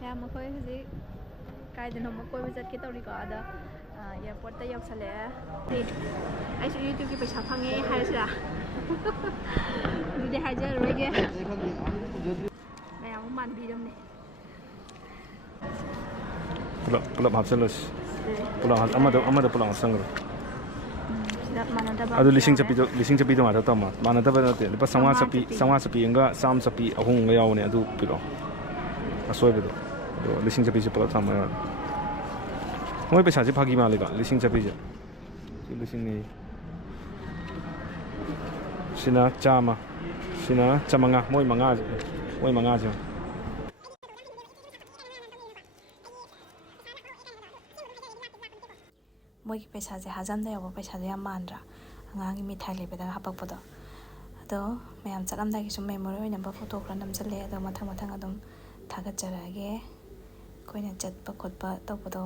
ꯃꯌꯥꯝ ꯑꯩꯈꯣꯏ ꯍꯧꯖꯤꯛ ꯀꯥꯏꯗꯅꯣꯃ ꯀꯣꯏꯕ ꯆꯠꯀꯦ ꯇꯧꯔꯤꯀꯣ ꯑꯗ ꯑꯦꯌꯥꯔꯄꯣꯔꯠꯇ ꯌꯧꯁꯜꯂꯛꯑꯦ ꯑꯩꯁꯨ ꯌꯨꯇ꯭ꯌꯨꯕꯀꯤ ꯄꯩꯁꯥ ꯐꯪꯉꯦ ꯍꯥꯏꯔꯁꯤꯔꯥ ꯑꯗꯨꯗꯤ ꯍꯥꯏꯖꯔꯔꯣꯏꯒꯦ ꯃꯌꯥꯝ ꯑꯃ ꯃꯥꯟꯕꯤꯔꯝꯅꯦ pulau hapsalus pulau hapsangro ꯁꯤꯗ ꯃꯥꯟꯅꯗꯕ adu ꯑꯃꯁꯨ lising ꯌꯥꯎꯔꯦ chapi do ma tama manadaba nate lipa sangwa chapi enga sam chapi ahung nga yawne adu piro asoibedo do lising chapi je pulau thama moi paisa je phagi male ga lising chapi je lising ni sina chama sina chamanga moi manga je ꯃꯣꯏꯒꯤ ꯄꯩꯁꯥꯁꯦ ꯍꯥꯖꯝꯗ ꯌꯧꯕ ꯄꯩꯁꯥꯁꯦ ꯌꯥꯝ ꯃꯥꯟꯗ꯭ꯔꯥ ꯑꯉꯥꯡꯒꯤ ꯃꯤꯊꯥꯏ ꯂꯩꯕꯗꯒ ꯍꯥꯄꯛꯄꯗꯣ ꯑꯗꯣ ꯃꯌꯥꯝ ꯆꯠꯂꯝꯗꯥꯏꯒꯤꯁꯨ memory ꯑꯣꯏꯅꯕ photo ꯈꯔ ꯅꯝꯁꯤꯜꯂꯦ ꯑꯗꯣ ꯃꯊꯪ ꯑꯗꯨꯝ ꯊꯥꯒꯠꯆꯔꯛꯑꯒꯦ ꯑꯩꯈꯣꯏꯅ ꯆꯠꯄ ꯈꯣꯠꯄ ꯇꯧꯕꯗꯣ